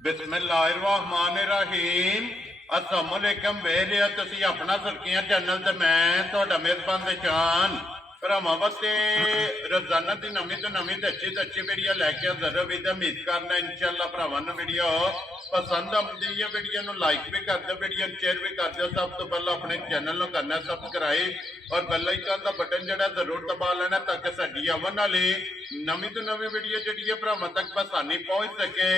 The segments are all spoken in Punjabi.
बिस्मिल्लाहिर्रहमानिर्रहीम अस्सलाम वालेकुम वेलिया तुसी अपना सुर्खियां चैनल ते मैं तुहाडा मेजबान ते चान भरावां वास्ते रोजाना दी नवीं तो अच्छी वीडियो लैके जरूर भी उम्मीद करना इंशाअल्लाह भरावां नूं वीडियो पसंद आती है। वीडियो नूं लाइक भी कर दो, वीडियो शेयर भी कर दो। सब तो पहले अपने चैनल नूं करना सब्सक्राइब और बेल आइकन का बटन जड़ा जरूर दबा लेना ताकि साडी आवन वाली नवीं तो नवीं वीडियो जी है भरावां तक आसानी पहुंच सके।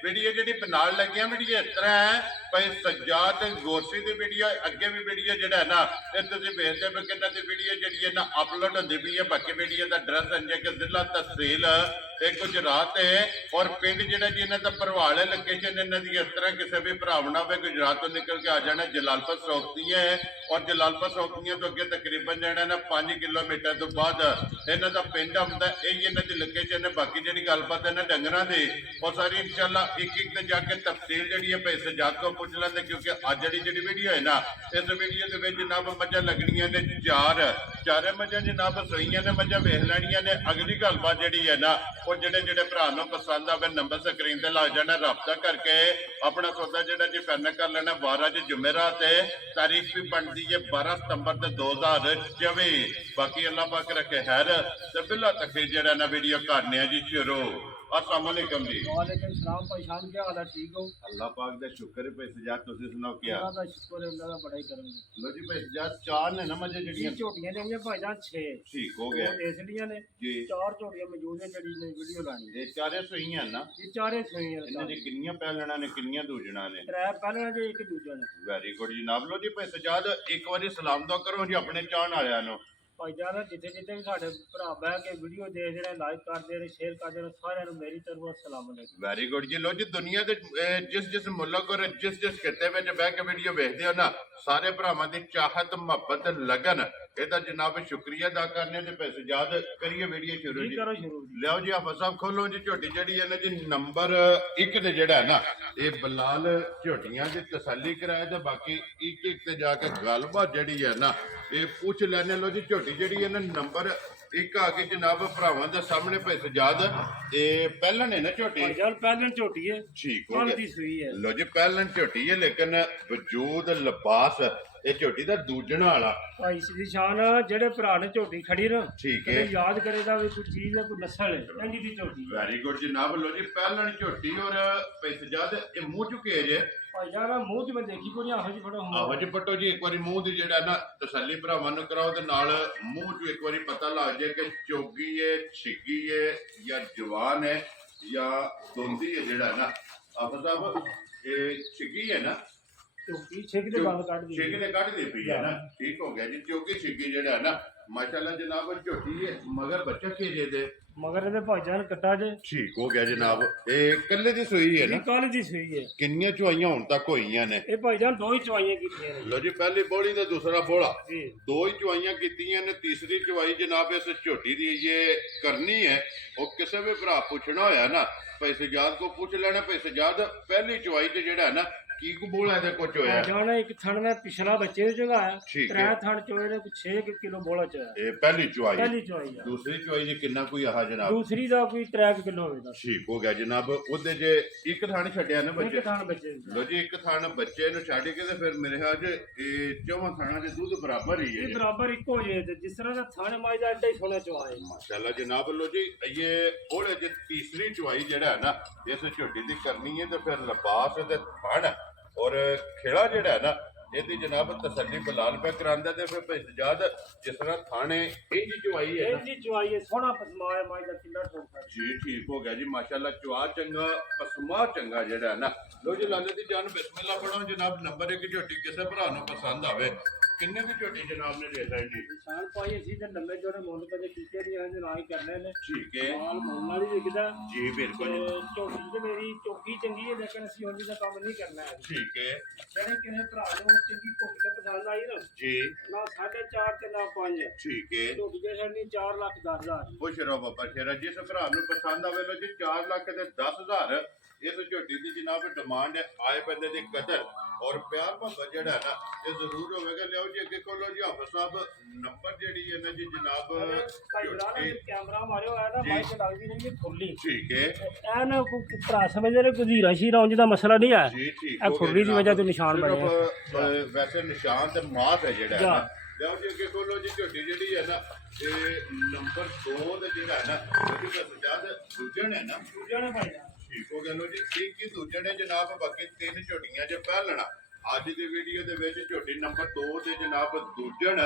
वीडियो जी बनाने लगे वीडियो इस तरह है भाई सज्जाद गोरसी की वीडियो अगे भी वीडियो जड़ा है ना ये तुम वेखते हो कि इन्हों की वीडियो जी है ना अपलोड होती पई है। बाकी वीडियो का एड्रैस है कि जिला तहसील गुजरात है और पिंड जड़ा जी इन्हों का भरवाल है। लोकेशन इन्हों की इस तरह किसी भी भरा ना हो गुजरात तो निकल के आ जाना जलालपुर सौखतियां है और जलालपुर सौखतियां तो अगे तकरीबन जाना ना 5 किलोमीटर तो बाद इन्हों का पिंड आता यही इन्हों की लोकेशन है। बाकी जी गलबात है ना डंगरां की और सारी इंशाअल्लाह एक एक जाके तफसील जी है भाई सजाद को पूछ लेंगे क्योंकि अज जी वीडियो है ना इस वीडियो के जनाब मझा लगनिया ने चारे मझा जनाब सोईया ने मझा वेख लैनिया ने। अगली गलबात जी है ना वो जेडे जेडे भरा पसंद आवे नंबर स्क्रीन पर लग जाना रब्ता करके अपना सौदा जो जी फाइनल कर लेना। 12 जुमेरात है तारीख भी बनती है 12 सितंबर 2024। बाकी अल्लाह पाक रखे खैर तो बिला तक जरा ना वीडियो करने जी शुरू। अस्सलाम वालेकुम जी। वालेकुम सलाम भाई शान क्या हाल है? ठीक हो? अल्लाह पाक दा शुक्र है। भाई सजाद तुसी सुनाओ क्या? अल्लाह दा शुक्र है, अल्लाह दा बड़ा ही करम है। लो जी भाई सजाद चार ने ना मजे जी जड़ियां झोटियां लेंगे भाई जान 6 ठीक हो गया देख लिया ने जी। 4 झोटियां मौजूद है जड़ी ने वीडियो लानी ये चारे सही हैं ना? ये चारे सही है। इन्हां दी किन्नियां पैलणा ने किन्नियां दूजना ने? त्रै पहले जे एक दूजा ने। वेरी गुड जनाब। लो जी भाई सजाद एक बारी सलाम दुआ करो जी अपने चाहण वालियां नु। भाई जान जिथे जिथे भी साडे भरा बह के वीडियो देख रहे लाइक करदे रहे शेयर करदे रहे सारे मेरी तरफ अस्सलाम वालेकुम। वेरी गुड जी। लो जी दुनिया के जिस मुल्क और जिस खिते में बह के वीडियो वेखते हो ना सारे भरावां दी चाहत मुहब्बत लगन एदा जनाब शुक्रिया अदा करने ते पैसे याद करिए वीडियो शुरू जी जी। करो शुरू जी। लियाओ जी हाफिज साहब खोलो जी झोटी जड़ी है ना जी नंबर 1 ते जेड़ा है ना ये बलाल झोटियां दी तसल्ली कराए ते बाकी एक एक ते जाके गलबात जड़ी है ना ये पूछ लेने। लो जी झोटी जड़ी है ना नंबर 1 आके जनाब भरावां दे सामने भाई सजाद ये पहलन है ना झोटी? भाई जान पहले झोटी है ठीक हो कल गया। दी सुई है। लो जी पहलन झोटी है लेकिन वजूद लिबास ये झोटी दा दूजणा वाला भाई सी शान जेडे भरा ने झोटी खड़ी ना ठीक कदे है। याद करेगा भी कोई चीज है कोई नस्ल है इंदी दी झोटी है। वेरी गुड जनाब। लो जी पहलन झोटी और भाई सजाद ये मुंह चुके जे भाई जान मुंह च मैं देखी कोई आहो जी फटो आहो जी पट्टो जी एक बारी मुंह दी जेड़ा ना तसल्ली भरावां नूं कराओ ते नाल मुंह चों एक बारी पता लग जाए कि चोगी है छिगी है या जवान है या दोंदी है जेड़ा ना। आप साहब ये छिगी है ना? चौकी छेक दे गल काट दी छिग ते कट दी पई है ना। ठीक हो गया जी। चोगी छिगी जेड़ा है ना माशाल्लाह जनाब झोटी है मगर बच्चा खेजे दे मगर ਇਹਦੇ ਭਾਈਜਾਨ ਕੱਟਾ ਜੇ ठीक हो गया जनाब। ये कल्ले दी सोई है ਇਹ ना? ਕੱਲ ਦੀ ਸੂਈ ਹੈ। किन्नियां चुआइयां हुण तक होईयां ने? ਇਹ ਭਾਈਜਾਨ ਦੋ ਹੀ ਚਵਾਈਆਂ ਕੀਤੀਆਂ ਨੇ लो जी पहली बोली ते दूसरा बोला ਜੀ। दो ही चुवाइयां कीतियां ने तीसरी चुवाई जनाब इस झोटी दी ये करनी है और किसी भी भरा पूछना होया ना भाई सजाद को पूछ लेना। भाई सजाद पहली चुवाई च जेड़ा है ना की को बोला है कुछ होया? ਭਾਈਜਾਨ ਇੱਕ ਥਣ ਨੇ ਪਿਛਲਾ ਬੱਚੇ ਨੂੰ ਜਗਾਇਆ ਠੀਕ ਤਰੇ ਹੈ। ਥਣ ਚੋਏ ਨੇ 6 ਕਿਲੋ ਬੋਲਾ ਚ ਆਇਆ। ये पहली चुवाई ਪਹਿਲੀ ਚਵਾਈ ਆ। दूसरी चुवाई जी किन्ना कोई आहा जनाब? ਦੂਸਰੀ ਦਾ ਕੋਈ 3 ਕਿਲੋ ਹੋਵੇਗਾ। ठीक हो गया जनाब। ओदे जे एक थान छड्या ना ਇੱਕ बच्चे ਥਣ ਬੱਚੇ ਨੂੰ। लो जी एक थान बच्चे नु छड्ड के ते फिर मेरे ख्याल च ये चौवां थाना दे दूध बराबर ही ਇਹ है। ਬਰਾਬਰ ਇੱਕੋ ਜੇ ਤੇ जिस तरह ਦਾ ਥਣ ਮਾਈ ਦਾ ਐਡਾ ਹੀ ਸੋਹਣਾ ਚਵਾਏ। माशाल्लाह जनाब। लो जी ये ओले जे तीसरी चुवाई जेड़ा है ना इस झोटी दी करनी है तो फिर लिबास ते फड़ और खिला जेड़ा है ना ਇਹਦੀ जनाब तसल्ली बलाल पे करांदा ते फिर भाई सजाद जिस तरह थाने ये जी चुवाई है ਇਹ ना ਜੀ ਚਵਾਈ ਹੈ ਸੋਹਣਾ ਪਸਮਾ ਹੈ ਮਾਈ ਦਾ ਕਿੰਨਾ ਠੋਕਾ। जी ठीक हो गया जी माशाल्लाह चुआ चंगा पसमा चंगा जेड़ा है ना। लो जी लाले दी जान बिस्मिल्लाह पढ़ो जनाब। नंबर 1 झोटी किसे भरा नु पसंद आवे किन्ने भी झोटी जनाब ने दे देनी। ਨਿਸ਼ਾਨ ਪਾਈ ਅਸੀਂ ਤੇ ਲੰਮੇ ਜੋੜੇ ਮੁੱਲ ਕਦੇ ਕੀਤੇ ਨਹੀਂ ਹਨ ਨਾ ਹੀ ਕਰਨੇ ਨੇ। ठीक है ਮਾਲ ਮੁੱਲ ਨਾਲ ਹੀ ਵਿਕਦਾ। जी बिल्कुल जी। ਝੋਟੀ ਤੇ ਮੇਰੀ ਚੌਕੀ ਚੰਗੀ ਹੈ ਲੇਕਿਨ ਅਸੀਂ ਉਹਦੀ ਦਾ ਕੰਮ ਨਹੀਂ ਕਰਨਾ ਹੈ। ठीक है ਜਿਹੜੇ ਕਿਨੇ ਭਰਾ ਨੂੰ ਚੰਗੀ ਝੋਟੀ ਤੇ ਪਸੰਦ ਆਈ ਨਾ जी ਨਾ 4.5 ਤੇ ਨਾ 5 ठीक है। ਝੋਟੀ ਦੇ ਛੜਨੀ 4,10,000। खुश रहो बाबा शेरा जिस भरा नु पसंद आवे लो जी 4 लाख ते 10,000 ਇਸ ਝੋਟੀ ਦੀ ਜਨਾਬ ਡਿਮਾਂਡ ਹੈ ਆਏ ਬੰਦੇ ਦੀ ਕਦਰ ਔਰ ਪਿਆਰ ਮੁਹੱਬਤ ਜਿਹੜਾ ਹੈ ਨਾ ਇਹ ਜ਼ਰੂਰ ਹੋਵੇਗਾ। ਲਿਆਓ ਜੀ ਅੱਗੇ ਖੋਲੋ ਜੀ ਹਾਫਿਜ਼ ਸਾਹਿਬ ਨੰਬਰ ਜਿਹੜੀ ਹੈ ਨਾ ਜੀ ਜਨਾਬ ਭਾਈ ਬਰਾਦਰ ਝੋਟੀ ਕੈਮਰਾ ਮਾਰਿਓ ਆ ਤਾਂ ਜੀ। ਮਾਈਕ ਲੱਗਦੀ ਨਹੀਂ ਕਿ ਖੁੱਲੀ ਠੀਕ ਹੈ ਐ ਨਾ ਭਰਾ ਸਮਝਦੇ ਨੇ ਕੋਈ ਰਸ਼ੀ ਰੌਂਜ ਦਾ ਮਸਲਾ ਨਹੀਂ ਹੈ ਜੀ ਠੀਕ ਇਹ ਖੁਰਲੀ ਦੀ ਵਜ੍ਹਾ ਤੋਂ ਨਿਸ਼ਾਨ ਸਿਰਫ, ਬਣੇ ਵੈਸੇ ਨਿਸ਼ਾਨ ਤੇ ਮਾਸ ਹੈ ਜਿਹੜਾ ਹੈ ਜਾ। ਨਾ। ਲਿਆਓ ਜੀ ਅੱਗੇ ਖੋਲੋ ਜੀ ਝੋਟੀ ਜਿਹੜੀ ਹੈ ਨਾ ਇਹ ਨੰਬਰ 2 ਦਾ ਜਿਹੜਾ ਹੈ ਨਾ ਉਹਦੀ ਸਜਾਦ ਦੂਜਣ ਹੈ ਨਾ ਦੂਜਿਆਂ ਨੇ ਭਾਈ ਠੀਕ ਹੋ ਗਿਆ ਲੋ ਜੀ ਇੱਕ ਹੀ ਦੂਜੇ ਨੇ ਜਨਾਬ ਬਾਕੀ 3 ਝੋਟੀਆਂ ਜੇ ਪਹਿਲਣਾ ਅੱਜ ਦੀ ਵੀਡੀਓ ਦੇ ਵਿੱਚ ਝੋਟੀ ਨੰਬਰ 2 ਤੇ ਜਨਾਬ ਦੂਜਣ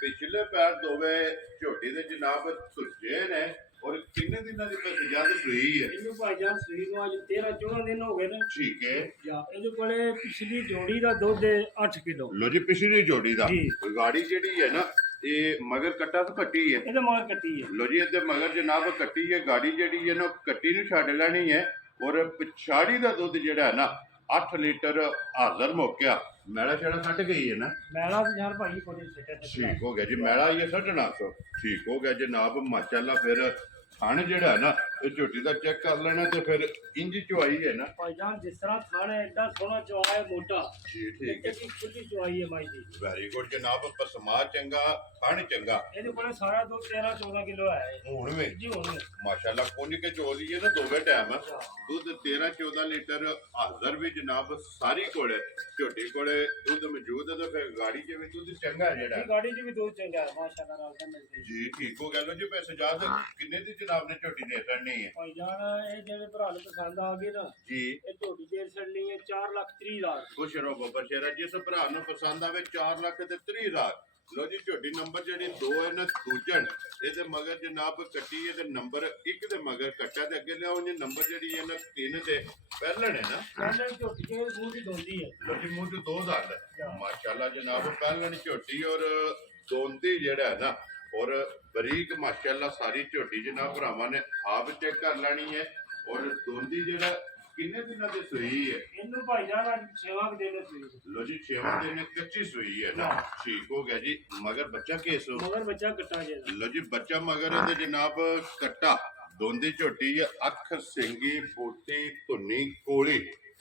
ਪਿਛਲੇ ਪੈਰ ਦੋਵੇਂ ਝੋਟੀ ਦੇ ਜਨਾਬ ਸੁੱਜੇ ਨੇ ਔਰ ਕਿੰਨੇ ਦਿਨਾਂ ਦੀ ਸਜਾਦ ਸੂਈ ਹੈ ਇਹਨੂੰ ਭਾਈ ਜਾਨ ਸਰੀਰ ਨੂੰ ਅੱਜ 13-14 ਦਿਨ ਹੋ ਗਏ ਨੇ ਠੀਕ ਹੈ ਜਾਂ ਇਹਦੇ ਕੋਲੇ ਪਿਛਲੀ ਜੋੜੀ ਦਾ ਦੁੱਧ 8 ਕਿਲੋ ਲੋ ਜੀ ਪਿਛਲੀ ਜੋੜੀ ਦਾ ਜੀ। ਗਾੜੀ ਜਿਹੜੀ ਹੈ ਨਾ ਇਹ ਮਗਰ ਕੱਟਾ ਤੋਂ ਕੱਟੀ ਹੈ ਇਹਦੇ ਮਗਰ ਕੱਟੀ ਹੈ ਲੋ ਜੀ ਇਹਦੇ ਮਗਰ ਜਨਾਬ ਕੱਟੀ ਹੈ ਗਾੜੀ ਜਿਹੜੀ ਹੈ ਨਾ ਉਹ ਕੱਟੀ ਨੂੰ ਛੱਡ ਲੈਣੀ ਹੈ ਔਰ ਪਿਛਾੜੀ ਦਾ ਦੁੱਧ ਜਿਹੜਾ ਹੈ ਨਾ 8 ਲੀਟਰ ਹਾਜ਼ਰ ਮੁੱਕਿਆ ਮੈਲਾ ਛੜਾ ਕੱਟ ਗਈ ਹੈ ਨਾ ਮੈਲਾ ਵੀ ਯਾਰ ਭਾਈ ਕੋਈ ਸਿੱਟੇ ਠੀਕ ਹੋ ਗਿਆ ਜੀ ਮੈਲਾ ਇਹ 850 ਠੀਕ ਹੋ ਗਿਆ ਜਨਾਬ ਮਾਸ਼ਾਅੱਲਾ ਫਿਰ ਥਣ ਜਿਹੜਾ ਹੈ ਨਾ ਇਹ ਝੋਟੀ ਦਾ ਚੈੱਕ ਕਰ ਲੈਣਾ ਤੇ ਫਿਰ ਇੰਜ ਚੁਆਈ ਹੈ ਨਾ ਭਾਈ ਜਾਨ ਜਿਸ ਤਰ੍ਹਾਂ ਥਾਣ ਹੈ ਐਡਾ ਸੋਹਣਾ ਚੌੜਾ ਹੈ ਮੋਟਾ ਜੀ ਠੀਕ ਹੈ ਇਹ ਖੁੱਲੀ ਚੌੜੀ ਹੈ ਮਾਈ ਦੀ ਵੈਰੀ ਗੁੱਡ ਜਨਾਬ ਪਸਮਾ ਚੰਗਾ ਥਣ ਚੰਗਾ ਇਹਦੇ ਕੋਲੇ ਸਾਰਾ ਦੁੱਧ 13-14 ਕਿਲੋ ਹੈ ਹੁਣ ਵੀ ਜੀ ਹੁਣ ਮਾਸ਼ਾਅੱਲਾ ਪੁੰਜ ਕੇ ਚੋਲੀ ਹੈ ਨਾ ਦੋਵੇਂ ਟਾਈਮ ਦੁੱਧ 13-14 ਲੀਟਰ ਹਾਜ਼ਰ ਵੀ ਜਨਾਬ ਸਾਰੀ ਕੋਲੇ ਝੋਟੀ ਕੋਲੇ ਦੁੱਧ ਮੌਜੂਦ ਹੈ ਤੇ ਫਿਰ ਗਾੜੀ 'ਚ ਵੀ ਦੁੱਧ ਚੰਗਾ ਜਿਹੜਾ ਇਹ ਗਾੜੀ 'ਚ ਵੀ ਦੁੱਧ ਚੰਗਾ ਹੈ ਮਾਸ਼ਾਅੱਲਾ ਨਾਲ ਦਾ ਮਿਲਦੀ ਜੀ ਠੀਕ ਹੋ ਗਿਆ ਲੋ ਜੀ ਪੈਸੇ ਜਾਦ ਕਿੰਨੇ ਦੀ ਜਨਾਬ ਨੇ ਝੋਟੀ ਦੇ ਕਰਨੀ ਹੈ ਭਾਈ ਜਾਨ ਇਹ ਜਿਹੜੇ ਭਰਾ ਨੂੰ ਪਸੰਦ ਆ ਗਈ ਨਾ ਜੀ ਇਹ ਝੋਟੀ ਦੇਰ ਛੱਡਣੀ ਹੈ 4,30,000 ਖੁਸ਼ ਰਹੋ ਬੱਬਰ ਸ਼ੇਰਾ ਜਿਸ ਭਰਾ ਨੂੰ ਪਸੰਦ ਆਵੇ 4 ਲੱਖ ਤੇ 30,000 ਲੋ ਜੀ ਝੋਟੀ ਨੰਬਰ ਜਿਹੜੀ 2 ਹੈ ਨਾ ਦੂਜਣ ਇਹਦੇ ਮਗਰ ਜਨਾਬ ਕੱਟੀ ਹੈ ਤੇ ਨੰਬਰ 1 ਦੇ ਮਗਰ ਕੱਟਾ ਤੇ ਅੱਗੇ ਲਿਆਓ ਜੀ ਨੰਬਰ ਜਿਹੜੀ ਹੈ ਨਾ 3 ਤੇ ਪਹਿਲਣ ਹੈ ਨਾ ਪਹਿਲੇ ਝੋਟੀ ਦੇ ਮੂੰਹ ਦੀ ਦੋਂਦੀ ਹੈ ਲੋ ਜੀ ਮੂੰਹ 'ਚ 2 ਦੰਦ ਹੈ ਮਾਸ਼ਾਅੱਲਾ ਜਨਾਬ ਪਹਿਲਣ ਝੋਟੀ ਔਰ ਦੋਂਦੀ ਜਿਹੜਾ ਹੈ ਨਾ ਔਰ ਬਰੀਕ ਮਾਸ਼ਾਅੱਲਾ ਸਾਰੀ ਝੋਟੀ ਜਨਾਬ ਭਰਾਵਾਂ ਨੇ ਆਪ ਚੈੱਕ ਕਰ ਲੈਣੀ ਹੈ ਔਰ ਦੋਂਦੀ ਜਿਹੜਾ ਕਿੰਨੇ ਦਿਨਾਂ ਦੀ ਸੂਈ ਹੈ ਇਹਨੂੰ ਭਾਈ ਜਾਨ ਅੱਜ 6 ਦਿਨ ਸੀ ਲੋ ਜੀ 6 ਦਿਨ ਕੱਚੀ ਸੂਈ ਹੈ ਨਾ ਠੀਕ ਹੋ ਗਿਆ ਜੀ ਮਗਰ ਬੱਚਾ ਕੇਸ ਮਗਰ ਬੱਚਾ ਕੱਟਾ ਜੇ ਲੋ ਜੀ ਬੱਚਾ ਮਗਰ ਇਹਦੇ ਜਨਾਬ ਕੱਟਾ ਦੋਂਦੀ ਝੋਟੀ ਹੈ ਅੱਖ ਸਿੰਗੀ ਬੂਟੀ ਧੁੰਨੀ ਕੋਲੀ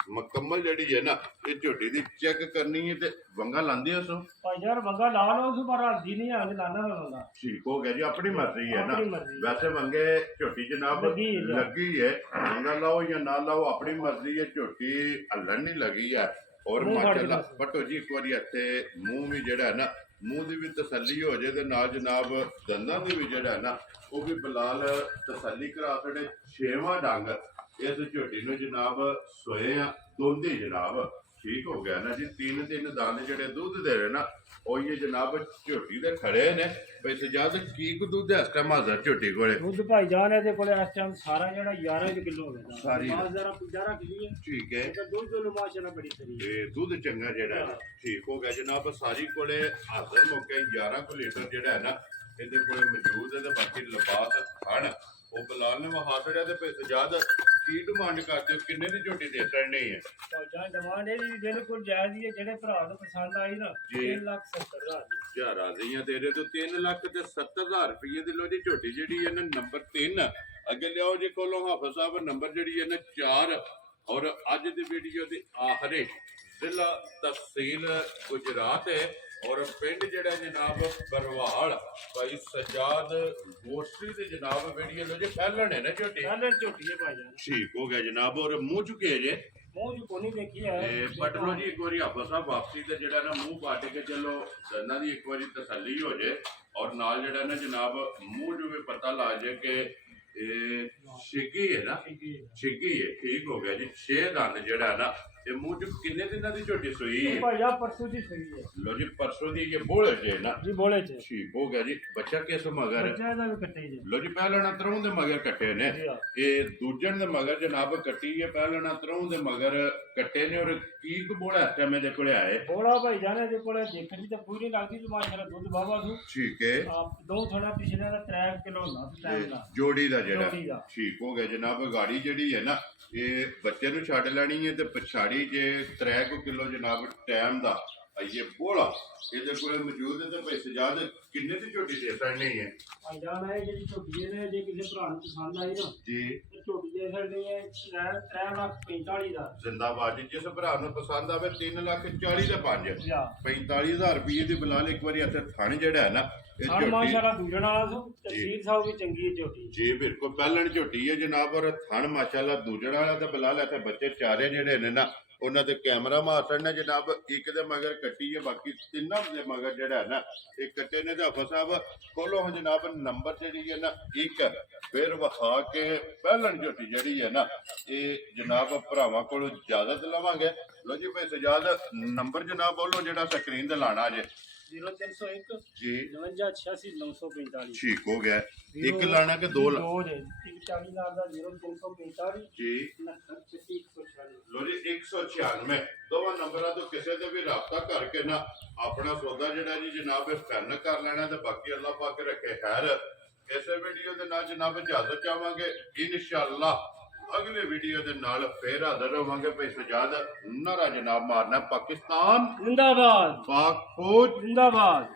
ਮੁਕੰਮਲ ਜਿਹੜੀ ਹੈ ਨਾ ਇਹ ਝੋਟੀ ਦੀ ਚੈੱਕ ਕਰਨੀ ਹੈ ਤੇ ਵੰਗਾ ਲਾਂਦੇ ਹੋ ਸੋ ਭਾਈ ਜਾਨ ਵੰਗਾ ਲਾ ਲਓ ਉਸ ਪਰ ਹੱਦੀ ਨਹੀਂ ਆਂਦੇ ਲਾਣਾ ਲਾਉਂਦਾ ਠੀਕ ਹੋ ਗਿਆ ਜੀ ਆਪਣੀ ਮਰਜ਼ੀ ਹੈ ਨਾ ਆਪਣੀ ਮਰਜ਼ੀ। ਵੈਸੇ ਵੰਗੇ ਝੋਟੀ ਜਨਾਬ ਲੱਗੀ ਹੈ ਵੰਗਾ ਲਾਓ ਜਾਂ ਨਾ ਲਾਓ ਆਪਣੀ ਮਰਜ਼ੀ ਹੈ ਝੋਟੀ ਹੱਲਣ ਨਹੀਂ ਲੱਗੀ ਹੈ ਔਰ ਮੂੰਹ ਫੜ ਕੇ ਮਾਸ਼ਾਅੱਲਾ ਦੱਸ। ਬਟੋ ਜੀ ਇੱਕ ਵਾਰੀ ਇੱਥੇ ਮੂੰਹ ਵੀ ਜਿਹੜਾ ਹੈ ਨਾ ਮੂੰਹ ਦੀ ਵੀ ਤਸੱਲੀ ਹੋ ਜੇ ਤੇ ਨਾਲ ਜਨਾਬ ਦੰਦਾਂ ਦੀ ਵੀ ਜਿਹੜਾ ਹੈ ਨਾ ਉਹ ਵੀ ਬਲਾਲ ਤਸੱਲੀ ਕਰਾ ਸਾਡੇ 6ਵਾਂ ਡੰਗ ਇਸ ਝੋਟੀ ਨੂੰ ਜਨਾਬ ਸੋਏ ਆ ਦੋਂਦੇ ਜਨਾਬ ਠੀਕ ਹੋ ਗਿਆ ਨਾ ਜੀ 3 ਦੰਦ ਜਿਹੜੇ ਦੁੱਧ ਦੇ ਰਹੇ ਨਾ ਉਹ ਇਹ ਜਨਾਬ ਝੋਟੀ ਦੇ ਖੜੇ ਨੇ ਪੈਸੇ ਜਦ ਕੀ ਕੁ ਦੁੱਧ ਹੈ ਇਸ ਟਾਈਮ ਹਾਜ਼ਰ ਝੋਟੀ ਕੋਲੇ ਦੁੱਧ ਭਾਈ ਜਾਨ ਇਹਦੇ ਕੋਲੇ ਇਸ ਟਾਈਮ ਸਾਰਾ ਜਿਹੜਾ 11 ਕਿਲੋ ਹੋ ਗਿਆ ਸਾਰੀ। 10,000 ਕਿਲੋ ਹੈ ਠੀਕ ਹੈ ਤੇ ਦੁੱਧ ਨੂੰ ਮਾਸ਼ਾਅੱਲਾ ਬੜੀ ਸਰੀ ਤੇ ਦੁੱਧ ਚੰਗਾ ਜਿਹੜਾ ਹੈ ਠੀਕ ਹੋ ਗਿਆ ਜਨਾਬ ਸਾਰੀ ਕੋਲੇ ਹਾਜ਼ਰ ਮੌਕੇ 11 ਕੁ ਲੀਟਰ ਜਿਹੜਾ ਹੈ ਨਾ ਇਹਦੇ ਕੋਲੇ ਮੌਜੂਦ ਹੈ ਤੇ ਬਾਕੀ ਲਿਬਾਸ ਖਣ ਉਹ ਬਲਾਲ ਨੇ ਵਹਾ ਛੜਿਆ ਤੇ ਪੈਸੇ ਜਦ ਕੀ ਡਿਮਾਂਡ ਕਰਦੇ ਹੋ ਕਿੰਨੇ ਦੀ ਝੋਟੀ ਦੇ ਸਕਣੀ ਹੈ ਭਾਈ ਜਾਨ ਡਿਮਾਂਡ ਇਹਦੀ ਵੀ ਬਿਲਕੁਲ ਜਾਇਜ਼ ਹੀ ਹੈ ਜਿਹੜੇ ਭਰਾ ਨੂੰ ਪਸੰਦ ਆਈ ਨਾ ਜੀ। 3,70,000 ਦੀ ਯਾਰ ਰਾਜ਼ੀਆਂ ਤੇਰੇ ਤੋਂ 3 ਲੱਖ ਤੇ 70,000 ਰੁਪਏ ਦੀ ਲੋ ਜੀ ਝੋਟੀ ਜਿਹੜੀ ਹੈ ਨਾ ਨੰਬਰ 3 ਅੱਗੇ ਲਿਆਓ ਜੀ ਕੋਲੋਂ ਹਾਫਿਜ਼ ਸਾਹਿਬ ਨੰਬਰ ਜਿਹੜੀ ਹੈ ਨਾ 4 ਔਰ ਅੱਜ ਦੀ ਵੀਡੀਓ ਦੇ ਆਖਰੀ ਜ਼ਿਲ੍ਹਾ ਤਹਿਸੀਲ ਗੁਜਰਾਤ ਹੈ ਔਰ ਪਿੰਡ ਜਿਹੜਾ ਜਨਾਬ ਬਰਵਾਲ ਭਾਈ ਸਜਾਦ ਗੋਸ਼ਟੀ ਦੇ ਜਨਾਬ ਵੀਡੀਓ ਲੋ ਜੀ ਫੈਲਣ ਹੈ ਨਾ ਝੋਟੀ ਪਹਿਲੇ ਝੋਟੀ ਹੈ ਭਾਈ ਜਾਨ ਠੀਕ ਹੋ ਗਿਆ ਜਨਾਬ ਔਰ ਮੂੰਹ ਚੁੱਕੇ ਜੇ ਮੂੰਹ ਜੀ ਕੋਨੀ ਦੇਖੀ ਹੈ ਤੇ ਪਟ ਲੋ ਜੀ ਇੱਕ ਵਾਰੀ ਹਾਫਿਜ਼ ਸਾਹਿਬ ਵਾਪਸੀ ਤੇ ਜਿਹੜਾ ਨਾ ਮੂੰਹ ਪਾਟ ਕੇ ਚਲੋ ਦੰਦਾਂ ਦੀ ਇੱਕ ਵਾਰੀ ਤਸੱਲੀ ਹੋ ਜੇ ਔਰ ਨਾਲ ਜਿਹੜਾ ਨਾ ਜਨਾਬ ਮੂੰਹ ਜੋ ਵੀ ਪਤਾ ਲਾ ਜੇ ਕਿ ਇਹ ਛਿੱਗੀ ਹੈ ਨਾ ਛਿੱਗੀ ਹੈ ਠੀਕ ਹੋ ਗਿਆ ਜੀ 6 ਦੰਦ ਜਿਹੜਾ ਨਾ ਇਹ ਮੂੰਹ ਚ ਕਿੰਨੇ ਦਿਨਾਂ ਦੀ ਝੋਟੀ ਸੂਈ ਹੈ ਭਾਈ ਜਾਨ ਪਰਸੋਂ ਦੀ ਸਹੀ ਹੈ ਲੋ ਜੀ ਪਰਸੋਂ ਦੀ ਇਹ ਬੋਲ ਜੇ ਨਾ ਜੀ ਬੋਲੇ ਚ ਠੀਕ ਹੋ ਗਿਆ ਜੀ ਬੱਚਾ ਕਿਸ ਮਗਰ ਬੱਚਾ ਦਾ ਵੀ ਕੱਟੇ ਜੀ ਲੋ ਜੀ ਪਹਿਲਣਾ ਤਰੋਂ ਦੇ ਮਗਰ ਕੱਟੇ ਨੇ ਜੀ ਹਾਂ। ਇਹ ਦੂਜਣ ਦੇ ਮਗਰ ਜਨਾਬ ਕੱਟੀ ਹੈ ਪਹਿਲਣਾ ਤਰੋਂ ਦੇ ਮਗਰ ਕੱਟੇ ਨੇ ਔਰ ਕੀ ਕੁ ਬੋਲਾ ਇਸ ਟਾਈਮ ਇਹਦੇ ਕੋਲੇ ਆਏ ਬੋਲਾ ਭਾਈ ਜਾਨ ਇਹਦੇ ਕੋਲੇ ਦੇਖਣ ਦੀ ਤਾਂ ਪੂਰੀ ਲੱਗਦੀ ਤੇ ਮਾਸ਼ਾਅੱਲਾ ਦੁੱਧ ਬਾਬਾ ਨੂੰ ਠੀਕ ਹੈ ਆਪ ਦੋ ਥੋੜਾ ਪਿਛਲੇ ਦਾ 3 ਕਿਲੋ ਨਾ ਟਾਈਮ ਦਾ ਜੋੜੀ ਦਾ ਜਿਹੜਾ ਜੋੜੀ ਦਾ। ਠੀਕ ਹੋ ਗਿਆ ਜਨਾਬ ਗਾੜੀ ਜਿਹੜੀ ਹੈ ਨਾ ਇਹ ਬੱਚੇ ਨੂੰ ਛੱਡ ਲੈਣੀ ਹੈ ਤੇ ਪਛਾੜੀ ਜੇ 3 ਕਿਲੋ ਜਨਾਬ ਟਾਈਮ ਦਾ ਆਈਏ ਬੋਲਾ ਇਹਦੇ ਕੋਲ ਮੌਜੂਦ ਹੈ ਤੇ ਭਾਈ ਸਜਾਦ ਕਿੰਨੇ ਦੀ ਝੋਟੀ ਦੇ ਸਕਣੀ ਹੈ ਭਾਈ ਜਾਨ ਹੈ ਜਿਹੜੀ ਝੋਟੀ ਨੇ ਜੇ ਕਿਸੇ ਭਰਾ ਨੂੰ ਪਸੰਦ ਆਈ ਨਾ ਜੀ ਤੇ ਝੋਟੀ ਦੇ ਸਕਦੇ ਹੈ 3,45,000 ਦਾ ਜ਼ਿੰਦਾਬਾਦ ਜੀ। ਜਿਸ ਭਰਾ ਨੂੰ ਪਸੰਦ ਆਵੇ 3,40,000 ਦੇ 5 ਯਾ 45,000 ਰੁਪਏ ਦੀ ਬੁਲਾ ਲੈ ਇੱਕ ਵਾਰੀ ਇੱਥੇ ਥਣ ਜਿਹੜਾ ਹੈ ਨਾ ਇਹ ਹਾਂ ਝੋਟੀ ਮਾਸ਼ਾਅੱਲਾ ਦੂਜਣ ਵਾਲਾ ਸੋ ਤਸਵੀਰ ਸਾਹਿਬ ਵੀ ਚੰਗੀ ਹੈ ਝੋਟੀ ਜੀ ਬਿਲਕੁਲ ਪਹਿਲਣ ਝੋਟੀ ਹੈ ਜਨਾਬ। ਔਰ ਥਣ ਮਾਸ਼ਾਅੱਲਾ ਦੂਜਣ ਵਾਲਾ ਤੇ ਬੁਲਾ ਲੈ ਤੇ ਬੱਚੇ ਚਾਰੇ ਜਿਹੜੇ ਨੇ ਨਾ ਉਹਨਾਂ ਤੇ ਕੈਮਰਾ ਮਾਰ ਛੱਡਣਾ ਜਨਾਬ। ਇੱਕ ਦੇ ਮਗਰ ਕੱਟੀ ਹੈ, ਬਾਕੀ ਤਿੰਨਾਂ ਦੇ ਮਗਰ ਜਿਹੜਾ ਹੈ ਨਾ ਇਹ ਕੱਟੇ ਨੇ। ਤੇ ਹਫਾ ਸਾਹਿਬ ਖੋਲੋ ਹੁਣ ਜਨਾਬ ਨੰਬਰ ਜਿਹੜੀ ਹੈ ਨਾ ਇੱਕ ਫਿਰ ਵਿਖਾ ਕੇ ਪਹਿਲਣ ਝੋਟੀ ਜਿਹੜੀ ਹੈ ਨਾ ਇਹ ਜਨਾਬ ਭਰਾਵਾਂ ਕੋਲੋਂ ਇਜਾਜ਼ਤ ਲਵਾਂਗੇ। ਲੋ ਜੀ ਭਾਈ ਸਜਾਦ ਨੰਬਰ ਜਨਾਬ ਬੋਲੋ ਜਿਹੜਾ ਸਕਰੀਨ ਤੇ ਲਾਣਾ ਜੇ। 0301 ਜੀ 5986 ਠੀਕ ਹੋ ਗਿਆ। ਇੱਕ ਲਾਣਾ ਕਿ ਦੋ ਲਾ? ਦੋ ਨੇ 140,000 ਦਾ 0345 ਜੀ 196 ਲੋ ਜੀ 196 ਦੋਵਾਂ ਨੰਬਰਾਂ ਤੋਂ ਕਿਸੇ ਤੇ ਵੀ ਰਾਬਤਾ ਕਰਕੇ ਨਾ ਆਪਣਾ ਸੌਦਾ ਜਿਹੜਾ ਜੀ ਜਨਾਬ ਇਹ ਫੈਨ ਕਰ ਲੈਣਾ। ਤੇ ਬਾਕੀ ਅੱਲਾਹ ਪਾਕ ਰੱਖੇ ਖੈਰ। ਇਸੇ ਵੀਡੀਓ ਦੇ ਨਾਲ ਜਨਾਬ ਇਜਾਜ਼ਤ ਚਾਹਾਂਗੇ। ਇਨਸ਼ਾਅੱਲਾ ਅਗਲੇ ਵੀਡੀਓ ਦੇ ਨਾਲ ਫੇਰ ਹਾਜ਼ਰ ਹੋਵਾਂਗੇ। ਭਾਈ ਸਜਾਦ ਨਾਰਾ ਜਨਾਬ ਮਾਰਨਾ ਪਾਕਿਸਤਾਨ ਜ਼ਿੰਦਾਬਾਦ ਪਾਕ ਫੌਜ ਜ਼ਿੰਦਾਬਾਦ।